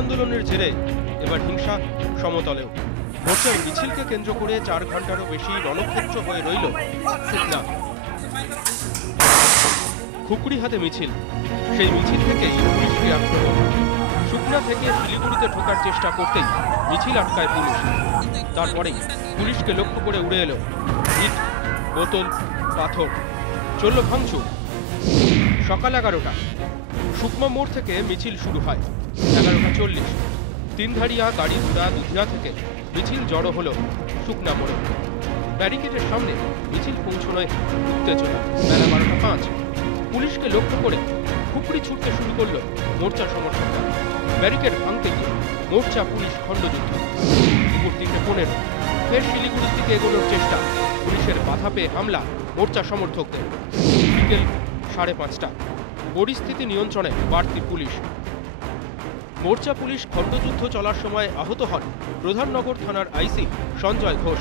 আন্দোলনের জেরে এবার হিংসা সমতলেও। মোর্চার মিছিলকে কেন্দ্র করে চার ঘন্টারও বেশি রণক্ষেত্র হয়ে রইল শুকনা খুকুড়ি হাতে মিছিল। সেই মিছিল থেকেই পুলিশকে আক্রমণ শুকনা থেকে শিলিগুড়িতে ঢোকার চেষ্টা করতেই মিছিল আটকায় পুলিশ। তারপরেই পুলিশকে লক্ষ্য করে উড়ে এলো ইট, বোতল, পাথর। চলল ভাঙচুর। সকাল এগারোটা। সুকমা মোড় থেকে মিছিল শুরু হয়। এগারোটা চল্লিশ। তিনধারিয়া গাড়ি ঘোড়া দুধনা থেকে মিছিল জড়ো হলো শুকনা মোড়ে। ব্যারিকেডের সামনে মিছিল পৌঁছনোয় উত্তেজনা। বেলা বারোটা পাঁচ। পুলিশকে লক্ষ্য করে খুপড়ি ছুটতে শুরু করল মোর্চা সমর্থকরা। ব্যারিকেড ভাঙতে গিয়ে মোর্চা পুলিশ খণ্ডযুদ্ধ। দুপুর তিনটে পনেরো। ফের শিলিগুড়ির দিকে এগোনোর চেষ্টা। পুলিশের বাধা পেয়ে হামলা মোর্চা সমর্থকদের। বিকেল সাড়ে পাঁচটা। পরিস্থিতি নিয়ন্ত্রণে বাড়তি পুলিশ। মোর্চা পুলিশ খণ্ডযুদ্ধ চলার সময় আহত হন প্রধাননগর থানার আইসি সঞ্জয় ঘোষ।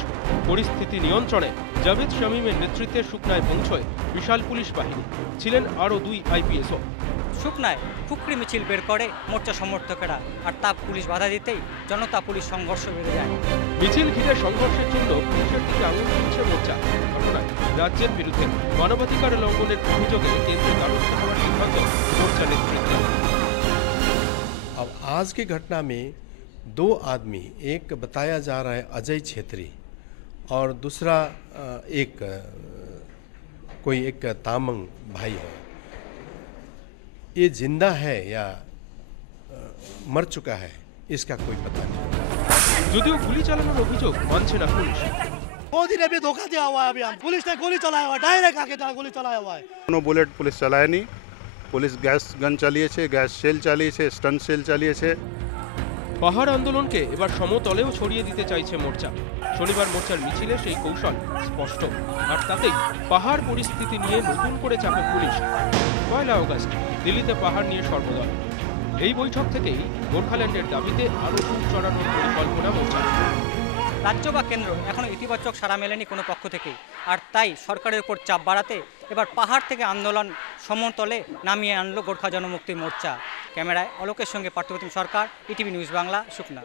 পরিস্থিতি নিয়ন্ত্রণে জাভেদ শামীমের নেতৃত্বে শুকনায় পৌঁছয় বিশাল পুলিশ বাহিনী। ছিলেন আরও দুই আইপিএসও। শুকনায় ফুকরি মিছিল বের করে মোর্চা সমর্থকেরা আর তা পুলিশ বাধা দিতেই জনতা পুলিশ সংঘর্ষ বেড়ে যায়। মিছিল ঘিরে সংঘর্ষের জন্য পুলিশের দিকে আঙুল তুলছে মোর্চা। ঘটনায় রাজ্যের বিরুদ্ধে মানবাধিকার লঙ্ঘনের অভিযোগে কেন্দ্রে দ্বারস্থ হওয়ার সিদ্ধান্ত आज की घटना में दो आदमी एक बताया जा रहा है अजय छेत्री और दूसरा अ, एक अ, कोई एक तामंग भाई है ये जिंदा है या अ, मर चुका है इसका कोई पता नहीं যদিও গুলি চালানোর অভিযোগ মানছে না পুলিশ मोदी ने भी धोखा दिया हुआ है अभी हम पुलिस ने गोली चलाया हुआ है डायरेक्ट आके गोली चलाया हुआ है কোনো বুলেট পুলিশ চালায়নি পুলিশ গ্যাস গান চালিয়েছে, গ্যাস সেল চালিয়েছে স্টান সেল চালিয়েছে। পাহাড় আন্দোলনকে এবার সমতলেও ছড়িয়ে দিতে চাইছে মোর্চা। শনিবার মোর্চার মিছিলে সেই কৌশল স্পষ্ট। আর তাতেই পাহাড় পরিস্থিতি নিয়ে নতুন করে চাপে পুলিশ। পয়লা অগস্ট, দিল্লিতে পাহাড় নিয়ে সর্বদল। এই বৈঠক থেকেই গোর্খাল্যান্ডের দাবিতে আরও সুর চড়ানোর পরিকল্পনা মোর্চার। রাজ্য বা কেন্দ্র এখনও ইতিবাচক সারা মেলেনি কোনো পক্ষ থেকেই। আর তাই সরকারের উপর চাপ বাড়াতে এবার পাহাড় থেকে আন্দোলন সমতলে নামিয়ে আনলো গোর্খা জনমুক্তি মোর্চা। ক্যামেরায় অলোকের সঙ্গে পার্থপ্রতিম সরকার, ইটিভি নিউজ বাংলা, শুকনা।